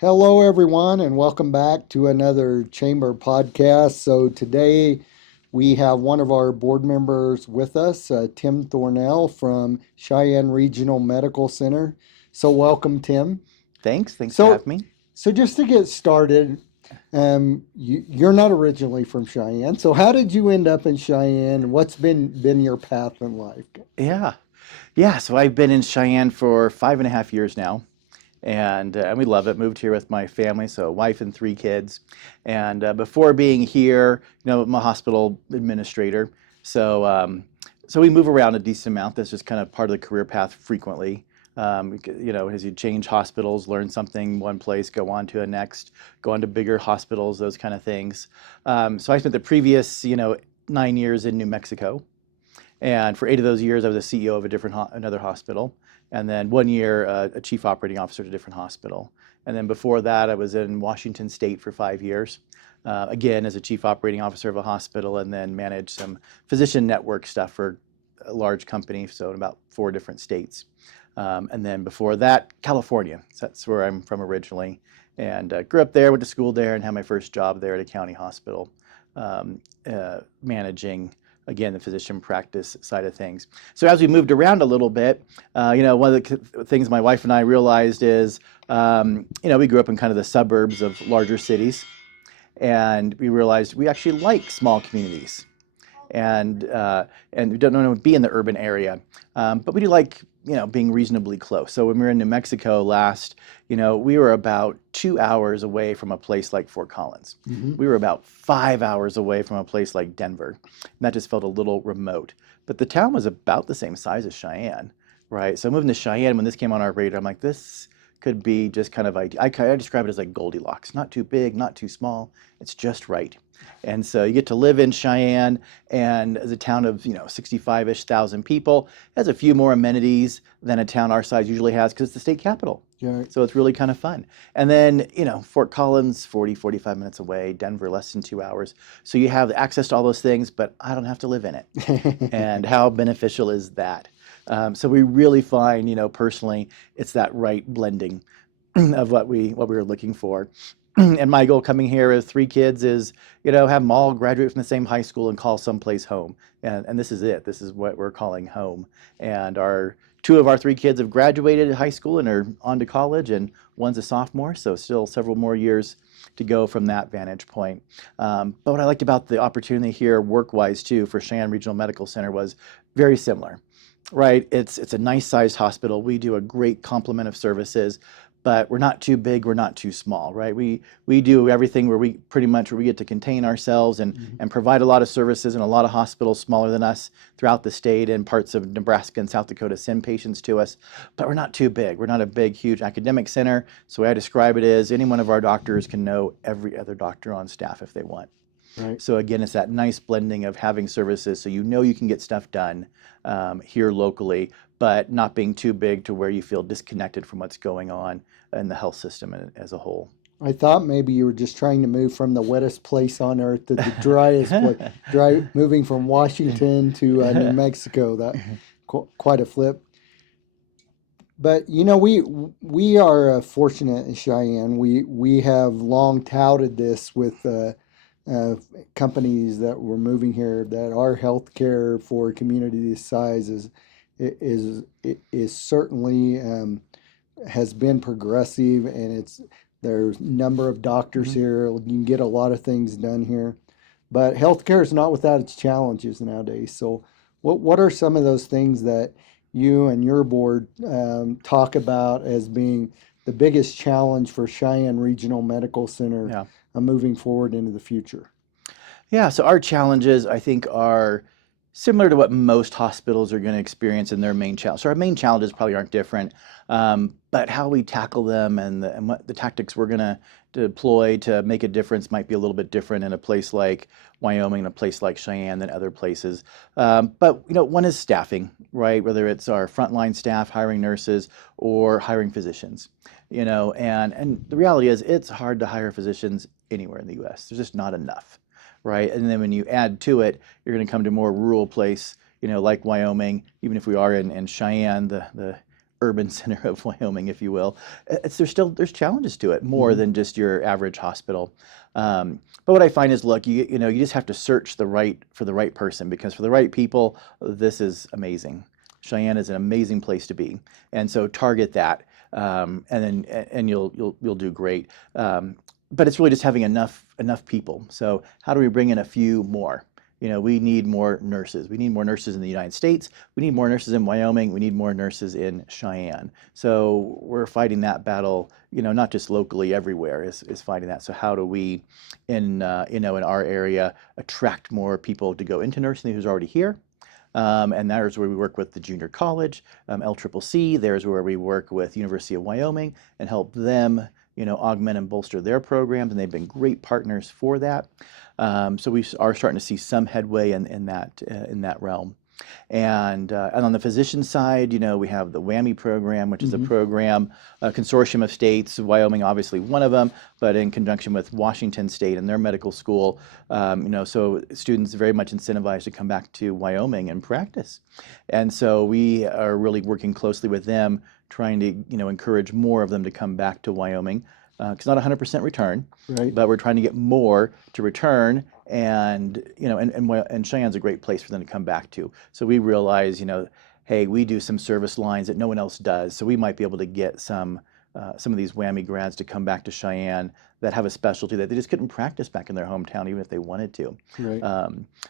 Hello, everyone, and welcome back to another Chamber podcast. So, today we have one of our board members with us, Tim Thornell from Cheyenne Regional Medical Center. So, welcome, Tim. Thanks for So, having me. so just to get started, you're not originally from Cheyenne. So, how did you end up in Cheyenne? What's been your path in life? Yeah, yeah. So I've been in Cheyenne for 5.5 years now, and we love it. Moved here with my family, so wife and 3 kids. And before being here, I'm a hospital administrator, so we move around a decent amount. That's just kind of part of the career path frequently. As you change hospitals, learn something one place, go on to a next, go on to bigger hospitals, those kind of things. So I spent the previous, 9 years in New Mexico. And for 8 of those years, I was a CEO of another hospital, and then one year a chief operating officer at a different hospital. And then before that, I was in Washington State for 5 years, again as a chief operating officer of a hospital, and then managed some physician network stuff for a large company, so in about 4 different states. And then before that, California. So that's where I'm from originally, and grew up there, went to school there, and had my first job there at a county hospital, managing again the physician practice side of things. So as we moved around a little bit, one of the things my wife and I realized is, we grew up in kind of the suburbs of larger cities, and we realized we actually like small communities, and we don't want to be in the urban area, but we do like being reasonably close. So when we were in New Mexico last, we were about 2 hours away from a place like Fort Collins. Hmm. We were about 5 hours away from a place like Denver, and that just felt a little remote. But the town was about the same size as Cheyenne, right? So moving to Cheyenne, when this came on our radar, I'm like, this could be just kind of ideal. I describe it as like Goldilocks, not too big, not too small. It's just right. And so you get to live in Cheyenne, and as a town of 65-ish thousand people, it has a few more amenities than a town our size usually has because it's the state capital. Yeah. So it's really kind of fun. And then Fort Collins, 45 minutes away, Denver less than 2 hours. So you have access to all those things, but I don't have to live in it. And how beneficial is that? So we really find, personally, it's that right blending of what we were looking for. And my goal coming here with 3 kids is, have them all graduate from the same high school and call someplace home. And this is it. This is what we're calling home. And our 2 of our 3 kids have graduated high school and are on to college, and one's a sophomore, so still several more years to go from that vantage point. But what I liked about the opportunity here, work-wise too, for Cheyenne Regional Medical Center was very similar. Right, it's a nice sized hospital. We do a great complement of services, but we're not too big, we're not too small, right? We do everything where we get to contain ourselves and Mhm. and provide a lot of services, and a lot of hospitals smaller than us throughout the state and parts of Nebraska and South Dakota send patients to us, but we're not too big. We're not a big, huge academic center. So the way I describe it is any one of our doctors can know every other doctor on staff if they want. Right. So again, it's that nice blending of having services so you can get stuff done here locally, but not being too big to where you feel disconnected from what's going on in the health system as a whole. I thought maybe you were just trying to move from the wettest place on earth to the driest place, moving from Washington to New Mexico. That quite a flip. But we are fortunate in Cheyenne. We have long touted this with uh, companies that were moving here that our healthcare for a community this size is certainly has been progressive, and there's a number of doctors Mhm. here. You can get a lot of things done here, but healthcare is not without its challenges nowadays. So, what are some of those things that you and your board talk about as being the biggest challenge for Cheyenne Regional Medical Center Yeah. moving forward into the future? Yeah, so our challenges, I think, are similar to what most hospitals are going to experience in their main challenge. So our main challenges probably aren't different, but how we tackle them and what the tactics we're going to deploy to make a difference might be a little bit different in a place like Wyoming and a place like Cheyenne than other places. But one is staffing, right? Whether it's our frontline staff hiring nurses or hiring physicians. And the reality is it's hard to hire physicians anywhere in the U.S. There's just not enough, right? And then when you add to it, you're going to come to a more rural place, like Wyoming. Even if we are in Cheyenne, the urban center of Wyoming, if you will, there's challenges to it more than just your average hospital. But what I find is, look, you know, you just have to search for the right person, because for the right people, this is amazing. Cheyenne is an amazing place to be, and so target that, and you'll do great. But it's really just having enough people. So how do we bring in a few more? You know, we need more nurses. We need more nurses in the United States. We need more nurses in Wyoming. We need more nurses in Cheyenne. So we're fighting that battle, you know, not just locally, everywhere is fighting that. So how do we, in our area, attract more people to go into nursing who's already here? And that is where we work with the junior college, LCCC. There's where we work with University of Wyoming and help them, you know, augment and bolster their programs, and they've been great partners for that. So we are starting to see some headway in that realm. And on the physician side, you know, we have the WWAMI program, which is a program, a consortium of states, Wyoming obviously one of them, but in conjunction with Washington State and their medical school, you know, so students are very much incentivized to come back to Wyoming and practice. And so we are really working closely with them, trying to, you know, encourage more of them to come back to Wyoming. It's not 100% return, Right. but we're trying to get more to return, and you know, and Cheyenne's a great place for them to come back to. So we realize, you know, hey, we do some service lines that no one else does, so we might be able to get some of these WWAMI grads to come back to Cheyenne that have a specialty that they just couldn't practice back in their hometown, even if they wanted to. Right.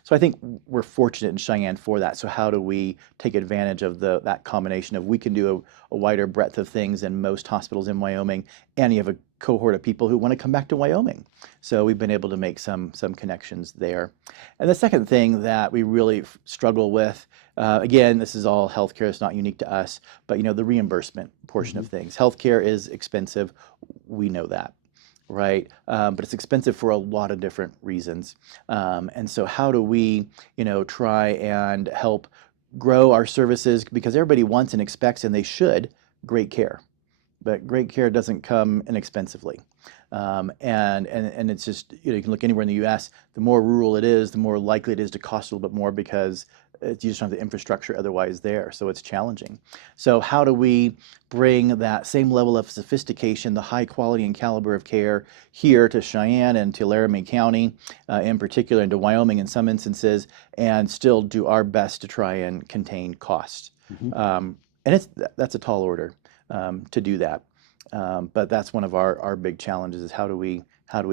So I think we're fortunate in Cheyenne for that. So how do we take advantage of that combination of, we can do a wider breadth of things in most hospitals in Wyoming, and you have a cohort of people who want to come back to Wyoming. So we've been able to make some connections there. And the second thing that we really struggle with, again, this is all healthcare, it's not unique to us, but you know, the reimbursement portion of things. Healthcare is expensive, we know that, right? But it's expensive for a lot of different reasons. And so how do we, you know, try and help grow our services, because everybody wants and expects, and they should, great care. But great care doesn't come inexpensively. And it's just, you know, you can look anywhere in the U.S., the more rural it is, the more likely it is to cost a little bit more, because you just don't have the infrastructure otherwise there. So it's challenging. So how do we bring that same level of sophistication, the high quality and caliber of care here to Cheyenne and to Laramie County in particular, and to Wyoming in some instances, and still do our best to try and contain costs? And that's a tall order to do that. But that's one of our big challenges, is how do we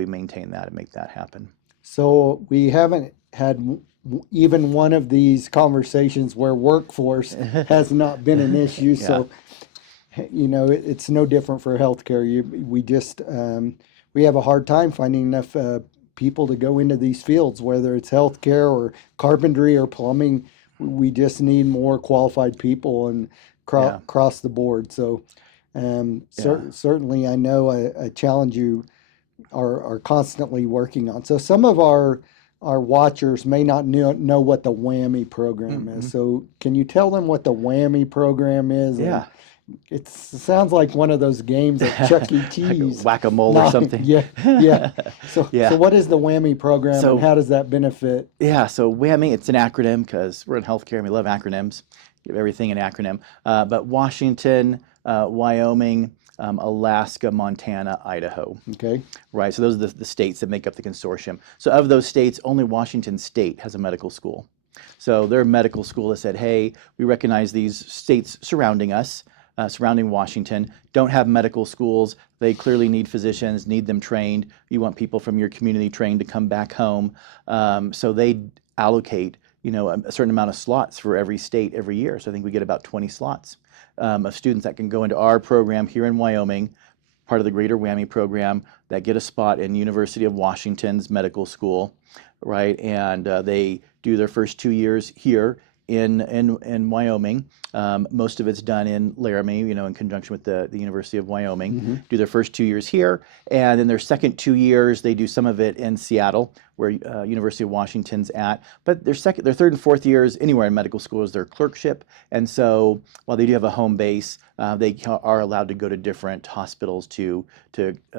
maintain that and make that happen? So we haven't had even one of these conversations where workforce has not been an issue. Yeah. So, you know, it's no different for healthcare. We have a hard time finding enough people to go into these fields, whether it's healthcare or carpentry or plumbing. We just need more qualified people, and Yeah. across the board. So certainly I know a challenge you are constantly working on. So some of our watchers may not know what the WWAMI program is. So can you tell them what the WWAMI program is? Yeah. It sounds like one of those games at Chuck E. Cheese. Whack-a-mole or something. Yeah, yeah. So, Yeah. so what is the WWAMI program, So- and how does that benefit? Yeah, so WWAMI, it's an acronym because we're in healthcare and we love acronyms. Give everything an acronym. But Washington, Wyoming, Alaska, Montana, Idaho. Okay. Right, so those are the states that make up the consortium. So of those states, only Washington State has a medical school. So their medical school has said, hey, we recognize these states surrounding us, surrounding Washington, don't have medical schools. They clearly need physicians, need them trained. You want people from your community trained to come back home. So they allocate, you know, a certain amount of slots for every state every year. So I think we get about 20 slots of students that can go into our program here in Wyoming, part of the greater WWAMI program, that get a spot in University of Washington's medical school, right? And they do their first 2 years here in Wyoming. Most of it's done in Laramie, you know, in conjunction with the University of Wyoming. Do their first 2 years here, and then their second 2 years, they do some of it in Seattle, where University of Washington's at. But their third and fourth years anywhere in medical school is their clerkship. And so while they do have a home base, they are allowed to go to different hospitals to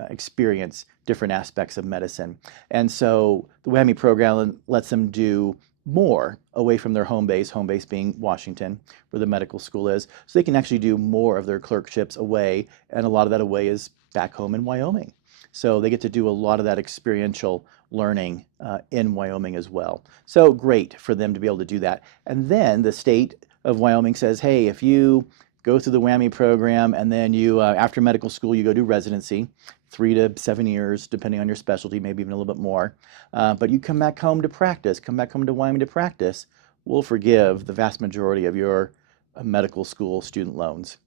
experience different aspects of medicine. And so the WWAMI program lets them do more away from their home base being Washington, where the medical school is, so they can actually do more of their clerkships away, and a lot of that away is back home in Wyoming. So they get to do a lot of that experiential learning in Wyoming as well. So great for them to be able to do that. And then the state of Wyoming says, hey, if you go through the WWAMI program and then you, after medical school, you go do residency, 3 to 7 years, depending on your specialty, maybe even a little bit more. But you come back home to practice, come back home to Wyoming to practice, we'll forgive the vast majority of your medical school student loans,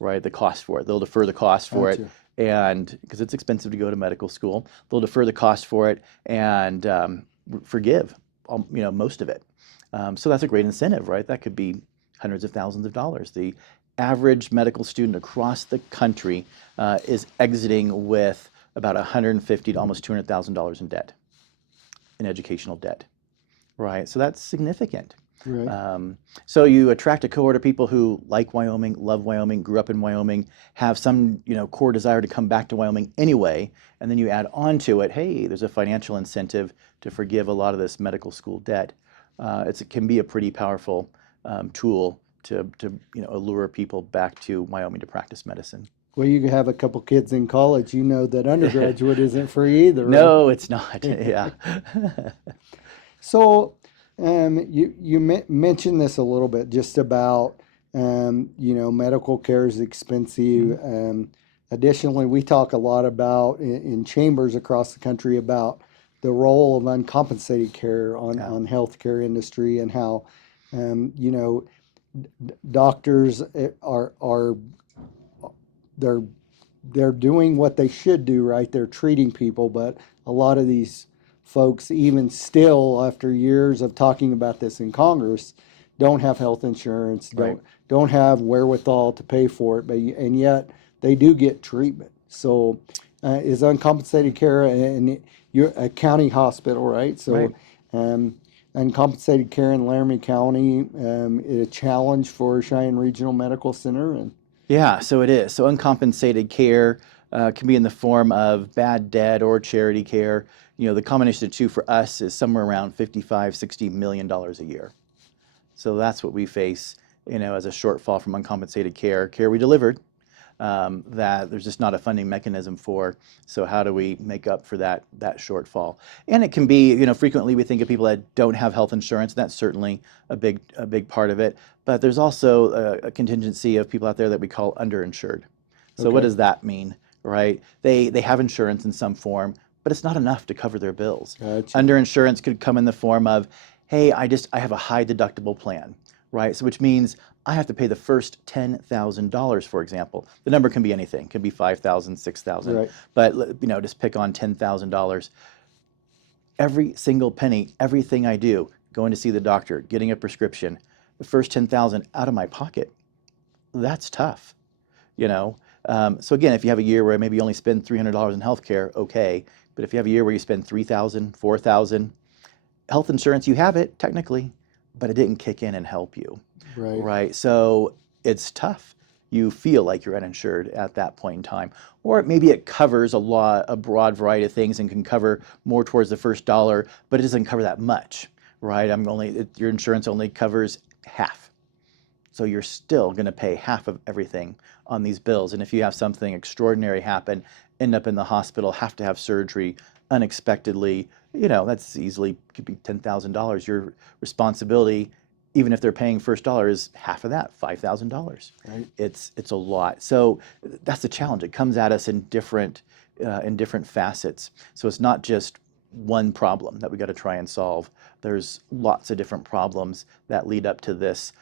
right? The cost for it. They'll defer the cost for it. Gotcha. And because it's expensive to go to medical school, they'll defer the cost for it and forgive, most of it. So that's a great incentive, right? That could be hundreds of thousands of dollars. The average medical student across the country is exiting with about $150,000 to almost $200,000 in debt, in educational debt, right? So that's significant. Right. So you attract a cohort of people who like Wyoming, love Wyoming, grew up in Wyoming, have some core desire to come back to Wyoming anyway, and then you add on to it, hey, there's a financial incentive to forgive a lot of this medical school debt. It can be a pretty powerful tool to allure people back to Wyoming to practice medicine. Well, you have a couple kids in college. You know that undergraduate isn't free either, right? No, it's not. Yeah. So, you mentioned this a little bit, just about medical care is expensive. Additionally, we talk a lot about in chambers across the country about the role of uncompensated care on healthcare industry, and how doctors are they're doing what they should do, right? They're treating people, but a lot of these folks, even still after years of talking about this in Congress, don't have health insurance, Right. don't have wherewithal to pay for it, and yet they do get treatment. So, is uncompensated care, and you're a county hospital, right? So, Right. uncompensated care in Laramie County is a challenge for Cheyenne Regional Medical Center, and Yeah, so it is. So uncompensated care can be in the form of bad debt or charity care. The combination of the two for us is somewhere around $55-60 million a year. So that's what we face, as a shortfall from uncompensated care we delivered, that there's just not a funding mechanism for. So how do we make up for that shortfall? And it can be, frequently we think of people that don't have health insurance. That's certainly a big part of it. But there's also a contingency of people out there that we call underinsured. So what Okay. does that mean, right? They have insurance in some form, but it's not enough to cover their bills. Gotcha. Underinsurance could come in the form of, hey, I have a high deductible plan, right? So which means I have to pay the first $10,000, for example. The number can be anything. It can be 5,000, 6,000. Right. But just pick on $10,000. Every single penny, everything I do, going to see the doctor, getting a prescription, the first 10,000 out of my pocket, that's tough, So again, if you have a year where maybe you only spend $300 in healthcare, okay. But if you have a year where you spend 3,000, 4,000, health insurance, you have it technically, but it didn't kick in and help you. Right. Right. So it's tough. You feel like you're uninsured at that point in time. Or maybe it covers a broad variety of things and can cover more towards the first dollar, but it doesn't cover that much, right? Your insurance only covers half. So you're still going to pay half of everything on these bills. And if you have something extraordinary happen, end up in the hospital, have to have surgery unexpectedly, that's easily could be $10,000. Your responsibility, even if they're paying first dollar, is half of that, $5,000. Right. It's a lot. So that's the challenge. It comes at us in different facets. So it's not just one problem that we got to try and solve. There's lots of different problems that lead up to this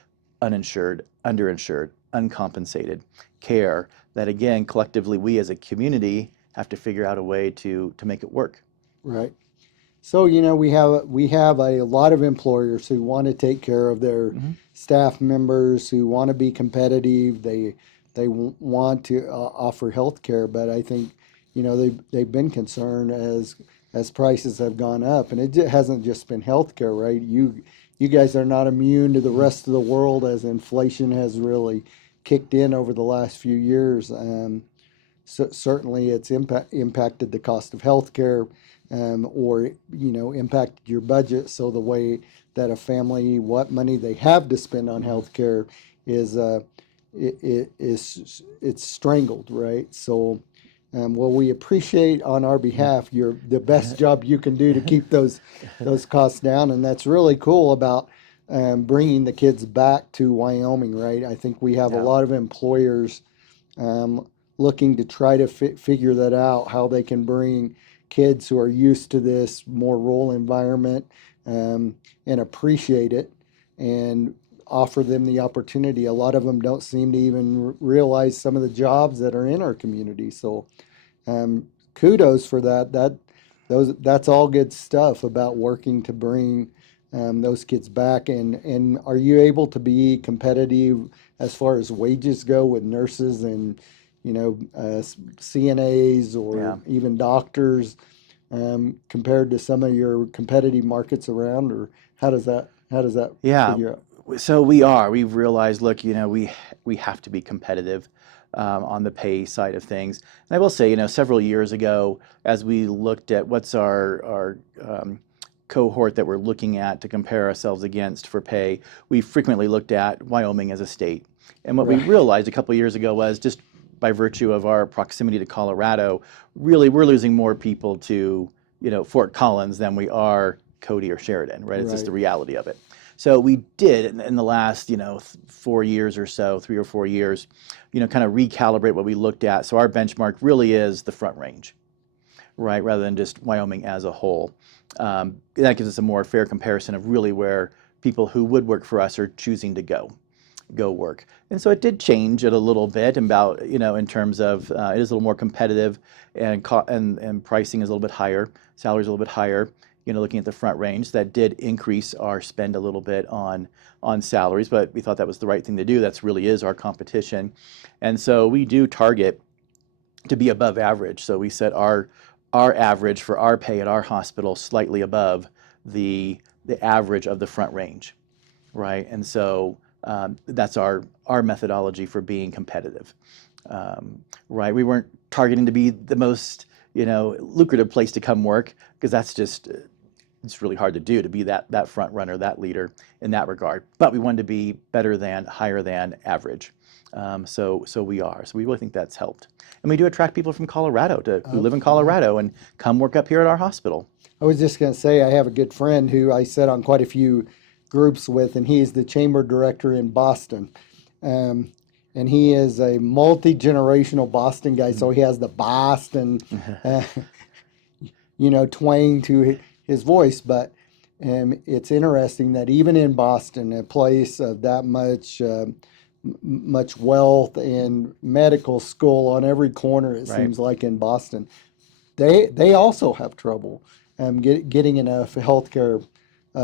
uninsured, underinsured, uncompensated care that, again, collectively we as a community have to figure out a way to make it work. Right. So, we have a lot of employers who want to take care of their staff members, who want to be competitive. They want to offer health care, but I think, they've been concerned as prices have gone up, and it hasn't just been health care, right? You guys are not immune to the rest of the world, as inflation has really kicked in over the last few years. So certainly it's impacted the cost of healthcare, or impacted your budget. So the way that a family, what money they have to spend on healthcare is it's strangled, right? So, well, we appreciate on our behalf the best job you can do to keep those costs down, and that's really cool about bringing the kids back to Wyoming, right? I think we have a Yeah. lot of employers looking to try to figure that out, how they can bring kids who are used to this more rural environment and appreciate it and offer them the opportunity. A lot of them don't seem to even realize some of the jobs that are in our community. So kudos for that. That's all good stuff about working to bring those kids back. And are you able to be competitive as far as wages go with nurses and CNAs or Yeah. even doctors compared to some of your competitive markets around, or how does that Yeah. figure out? So we've realized, look, we have to be competitive on the pay side of things. And I will say, several years ago, as we looked at what's our cohort that we're looking at to compare ourselves against for pay, we frequently looked at Wyoming as a state. And what we Right, realized a couple of years ago was just by virtue of our proximity to Colorado, really we're losing more people to, Fort Collins than we are Cody or Sheridan, right? It's just the right, reality of it. So we did in the last, 4 years or so, 3 or 4 years, kind of recalibrate what we looked at. So our benchmark really is the Front Range, right, rather than just Wyoming as a whole. That gives us a more fair comparison of really where people who would work for us are choosing to go work. And so it did change it a little bit about, in terms of it is a little more competitive and pricing is a little bit higher, salaries a little bit higher. Looking at the Front Range, that did increase our spend a little bit on salaries, but we thought that was the right thing to do. That's really is our competition. And so we do target to be above average. So we set our average for our pay at our hospital slightly above the average of the Front Range, right? And so that's our methodology for being competitive, right? We weren't targeting to be the most lucrative place to come work because that's just it's really hard to do to be that front runner, that leader in that regard. But we wanted to be better than, higher than average. So we are. So we really think that's helped. And we do attract people from Colorado who live in yeah. Colorado and come work up here at our hospital. I was just going to say I have a good friend who I sit on quite a few groups with, and he's the chamber director in Boston. Um, and he is a multi-generational Boston guy, so he has the Boston, uh, twang to his voice. But it's interesting that even in Boston, a place of that much wealth and medical school on every corner, it Right. seems like in Boston, they also have trouble getting enough healthcare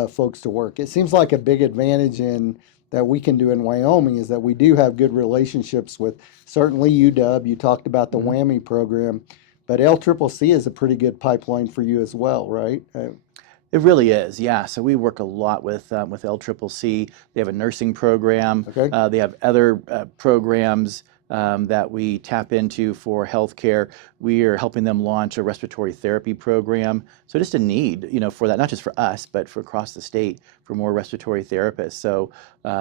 folks to work. It seems like a big advantage in that we can do in Wyoming is that we do have good relationships with certainly UW. You talked about the Mhm. WWAMI program, but LCCC is a pretty good pipeline for you as well, right? It really is, yeah. So we work a lot with LCCC. They have a nursing program. Okay. They have other programs that we tap into for healthcare. We are helping them launch a respiratory therapy program. So just a need, for that, not just for us, but for across the state for more respiratory therapists. So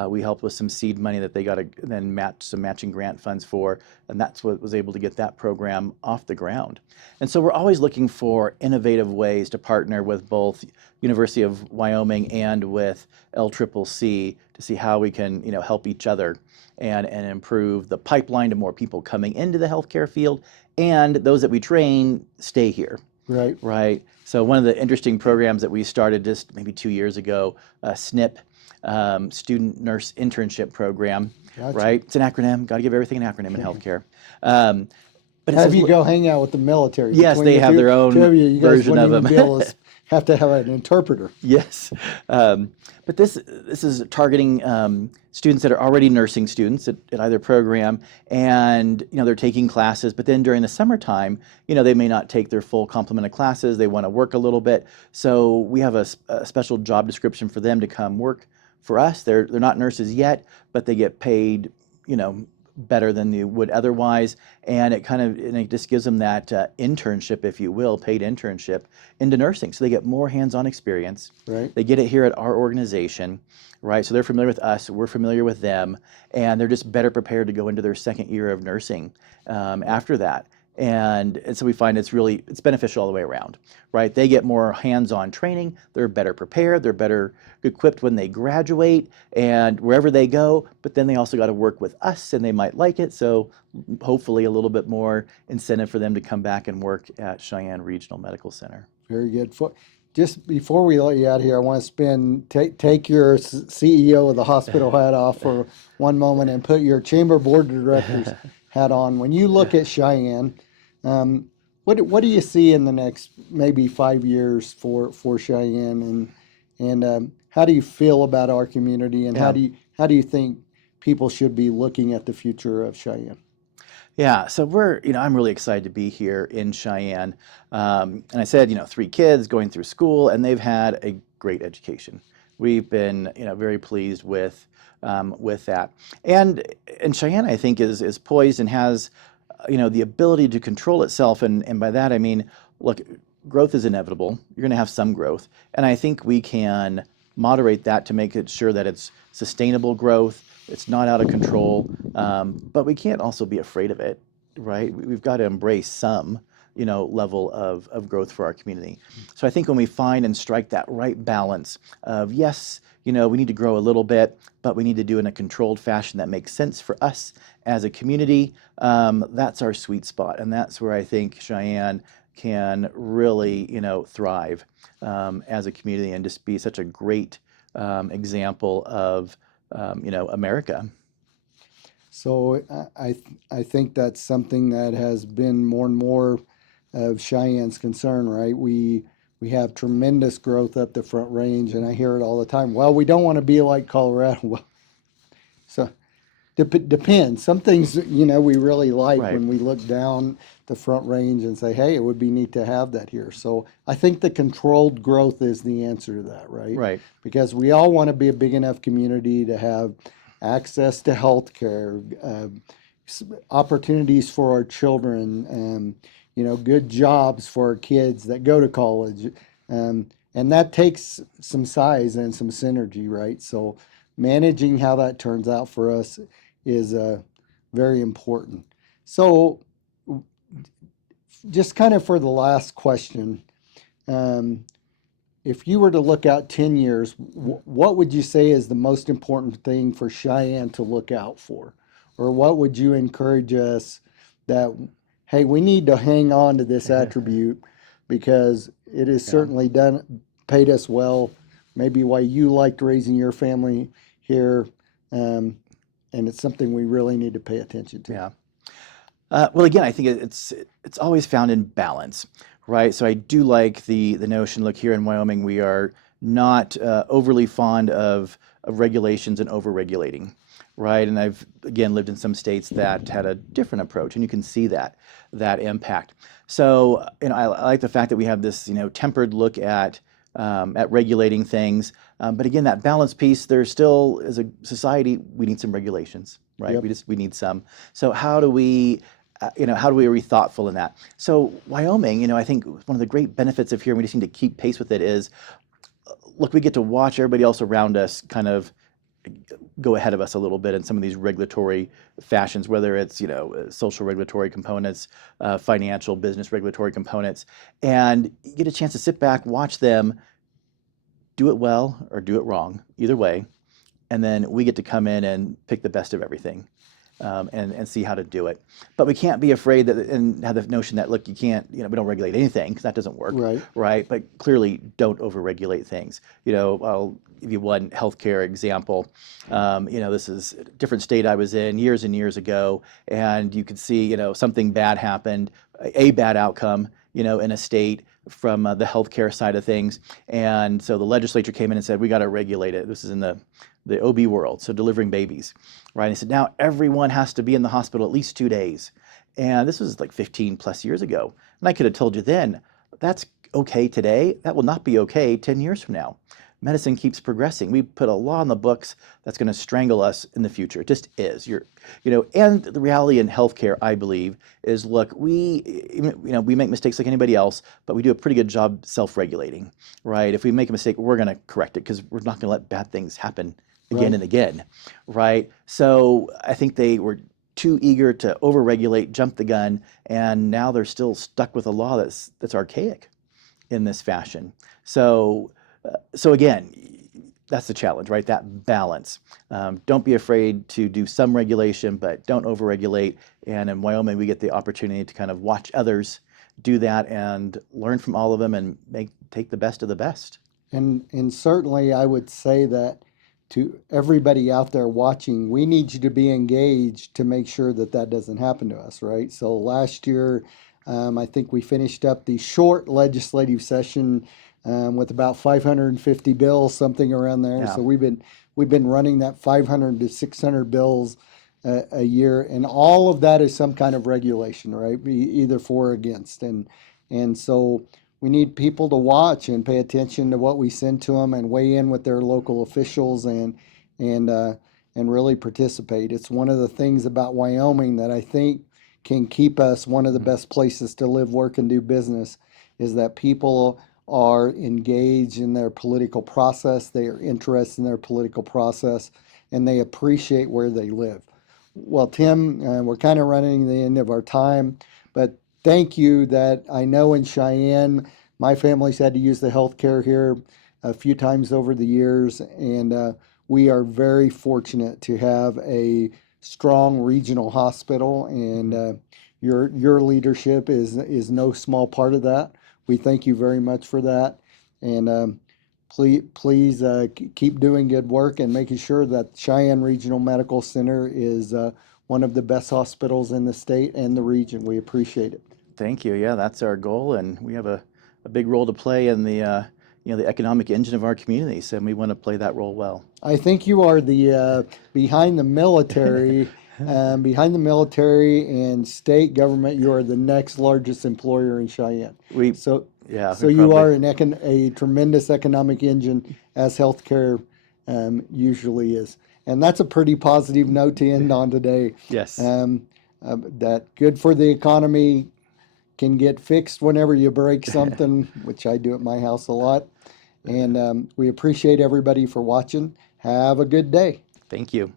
we helped with some seed money that they got to then match some matching grant funds for, and that's what was able to get that program off the ground. And so we're always looking for innovative ways to partner with both University of Wyoming and with LCCC to see how we can, help each other and improve the pipeline to more people coming into the healthcare field, and those that we train stay here, Right. right? So one of the interesting programs that we started just maybe 2 years ago, SNP, Student Nurse Internship Program, Gotcha. right? It's an acronym. Got to give everything an acronym in healthcare. But it Have says, you go hang out with the military. yes, Between they the have their two own of you, you guys version wouldn't of even them. be able to have to have an interpreter. Yes, but this is targeting students that are already nursing students at either program, and they're taking classes. But then during the summertime, they may not take their full complement of classes. They want to work a little bit. So we have a special job description for them to come work for us. They're not nurses yet, but they get paid, better than you would otherwise, and it just gives them that internship, if you will, paid internship into nursing. So they get more hands-on experience. Right. They get it here at our organization, right? So they're familiar with us, we're familiar with them, and they're just better prepared to go into their second year of nursing after that. And so we find it's beneficial all the way around, right? They get more hands-on training, they're better prepared, they're better equipped when they graduate and wherever they go, but then they also got to work with us and they might like it, so hopefully a little bit more incentive for them to come back and work at Cheyenne Regional Medical Center. Very good. Just before we let you out here, I want to take your CEO of the hospital hat off for one moment and put your chamber board of directors hat on. When you look at Cheyenne, what do you see in the next maybe 5 years for Cheyenne, and how do you feel about our community, and how do you think people should be looking at the future of Cheyenne? Yeah, so I'm really excited to be here in Cheyenne. And I said, 3 kids going through school, and they've had a great education. We've been, very pleased with that. And Cheyenne, I think, is poised and has, the ability to control itself. And by that, I mean, look, growth is inevitable. You're going to have some growth. And I think we can moderate that to make it sure that it's sustainable growth. It's not out of control, but we can't also be afraid of it, right? We've got to embrace some, level of growth for our community. So I think when we find and strike that right balance of, yes, we need to grow a little bit, but we need to do it in a controlled fashion that makes sense for us as a community, that's our sweet spot. And that's where I think Cheyenne can really, thrive as a community and just be such a great example of America. So I think that's something that has been more and more of Cheyenne's concern, right? We have tremendous growth up the Front Range, and I hear it all the time. Well, we don't want to be like Colorado. Well, so depends. Some things, we really like Right. when we look down the Front Range and say, hey, it would be neat to have that here. So I think the controlled growth is the answer to that, right? Right. Because we all want to be a big enough community to have access to health care, opportunities for our children, good jobs for our kids that go to college. And that takes some size and some synergy, right? So managing how that turns out for us is very important. So just kind of for the last question, if you were to look out 10 years, what would you say is the most important thing for Cheyenne to look out for? Or what would you encourage us that, hey, we need to hang on to this attribute because it has certainly paid us well, maybe why you liked raising your family here, and it's something we really need to pay attention to. Yeah. Well, again, I think it's always found in balance, right? So I do like the notion. Look, here in Wyoming, we are not overly fond of regulations and over-regulating, right? And I've again lived in some states that had a different approach, and you can see that impact. So I like the fact that we have this tempered look at regulating things, but again, that balance piece. There's still, as a society, we need some regulations, right? Yep. We need some. So how do we be thoughtful in that? So Wyoming, I think one of the great benefits of here, and we just need to keep pace with it, is, look, we get to watch everybody else around us kind of go ahead of us a little bit in some of these regulatory fashions, whether it's, social regulatory components, financial, business regulatory components, and you get a chance to sit back, watch them do it well or do it wrong, either way, and then we get to come in and pick the best of everything. And see how to do it. But we can't be afraid that, and have the notion that, look, you can't, we don't regulate anything, because that doesn't work, right? But clearly don't over-regulate things. I'll give you one healthcare example. This is a different state I was in years and years ago, and you could see, something bad happened, a bad outcome, in a state from the healthcare side of things. And so the legislature came in and said, we got to regulate it. This is in the OB world, so delivering babies, right? And they said, now everyone has to be in the hospital at least 2 days. And this was like 15 plus years ago. And I could have told you then, that's okay today. That will not be okay 10 years from now. medicine keeps progressing. We put a law in the books that's going to strangle us in the future. It just is. And the reality in healthcare, I believe, is look, we make mistakes like anybody else, but we do a pretty good job self-regulating, right? If we make a mistake, we're going to correct it because we're not going to let bad things happen again Right. and again, right? So I think they were too eager to overregulate, jump the gun, and now they're still stuck with a law that's archaic in this fashion. So again, that's the challenge, right? That balance. Don't be afraid to do some regulation, but don't overregulate. And in Wyoming, we get the opportunity to kind of watch others do that and learn from all of them and take the best of the best. And certainly, I would say that to everybody out there watching, we need you to be engaged to make sure that that doesn't happen to us, right? So last year, I think we finished up the short legislative session with about 550 bills, something around there. Yeah. So we've been running that 500 to 600 bills a year, and all of that is some kind of regulation, right? Either for or against, and so we need people to watch and pay attention to what we send to them and weigh in with their local officials and and really participate. It's one of the things about Wyoming that I think can keep us one of the best places to live, work, and do business is that people are engaged in their political process, they are interested in their political process, and they appreciate where they live. Well, Tim, we're kind of running the end of our time, but thank you that I know in Cheyenne, my family's had to use the healthcare here a few times over the years, and we are very fortunate to have a strong regional hospital, and your leadership is no small part of that. We thank you very much for that, and please keep doing good work and making sure that Cheyenne Regional Medical Center is one of the best hospitals in the state and the region. We appreciate it. Thank you. Yeah, that's our goal, and we have a big role to play in the economic engine of our communities, and we want to play that role well. I think you are the behind the military, behind the military and state government. You are the next largest employer in Cheyenne. We So, yeah, so we you probably are a tremendous economic engine, as healthcare usually is. And that's a pretty positive note to end on today. yes. That good for the economy can get fixed whenever you break something, which I do at my house a lot. And we appreciate everybody for watching. Have a good day. Thank you.